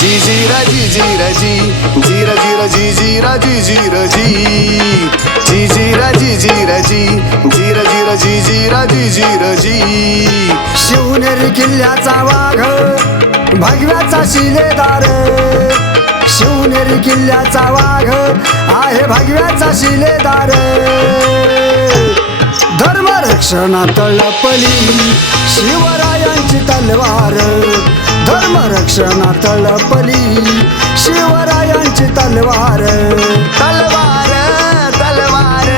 जी जी राजी जी राजी जी राजी राजी जी राजी जी राजी जी जी राजी जी राजी जी राजी राजी जी राजी जी राजी शिवनेरी किल्ल्याचा वाघ भगव्याचा शिलेदार. शिवनेरी किल्ल्याचा वाघ आहे भगव्याचा शिलेदार. धर्मरक्षणात शिवरायांची तलवार. धर्मरक्षणात लपली शिवरायांची तलवार तलवार तलवार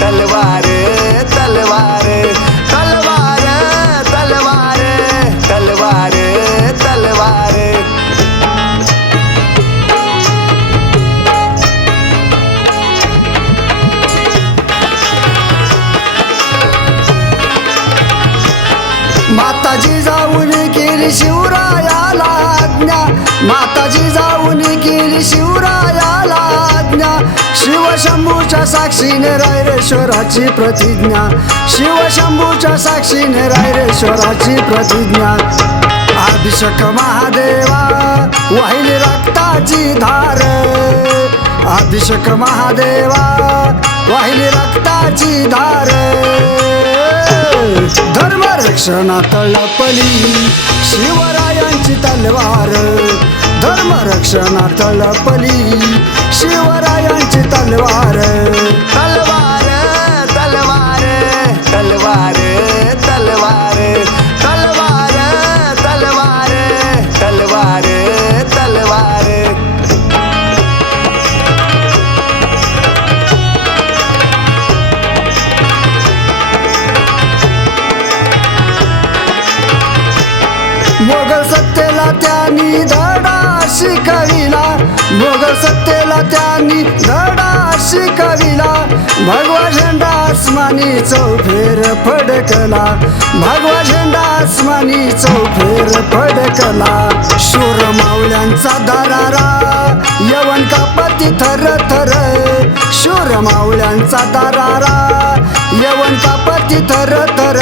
तलवार तलवार तलवार तलवार तलवार तलवार. माताजी जाऊन केली शिवरायाला आज्ञा माताजी जाऊन केली शिवरायाला आज्ञा. शिवशंभूच्या साक्षीने रायरेश्वराची प्रतिज्ञा. शिवशंभूच्या साक्षीने रायरेश्वराची प्रतिज्ञा. अभिषेक महादेवा वाहिली रक्ताची धार. अभिषेक महादेवा वाहिली रक्ताची धार. धर्मरक्षणा तळपली शिवरायांची तलवार. धर्मरक्षणात लपली शिवरायांची तलवार तलवार तलवार तलवार तलवार तलवार तलवार तलवार तलवार. मोगल सत्तेला त्यांनी सत्तेला त्यांनी धडा शिकविला भगवा झेंडा आसमानी चौफेर फडकला. भगवा झेंडा आसमानी चौफेर फडकला. शूर मावळ्यांचा दारारा यवन कापती थर थर. शूर मावळ्यांचा दारारा यवन कापती थर थर.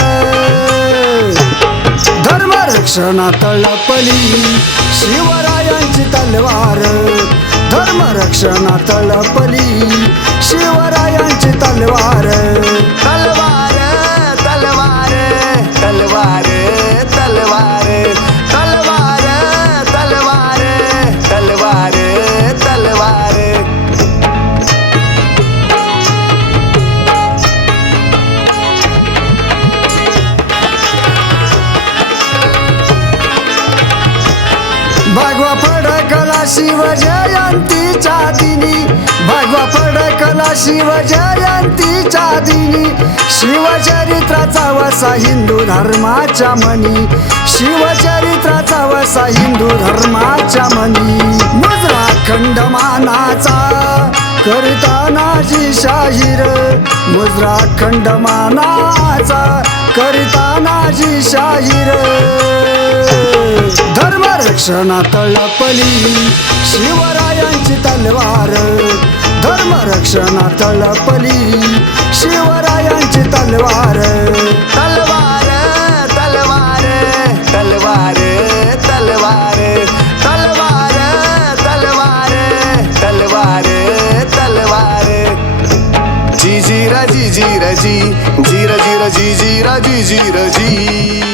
धर्मरक्षणात लपली शिवरायांची तलवार. धर्म रक्षणा तळपली शिवरायांची तलवार. शिवजयंतीच्या दिनी भगवा फडकला शिवजयंतीच्या दिनी शिवचरित्राचा वसा हिंदू धर्माच्या मनी शिवचरित्राचा वसा हिंदू धर्माच्या मनी. मुद्रा खंडमानाचा करतानाची शाहीर मुजरा खंड मानाचा करतानाची शाहीर. धर्म रक्षणात लपली शिवरायांची तलवार. धर्म रक्षणात लपली शिवरायांची तलवार. जी झिर झिर झी झिर जी झिर झी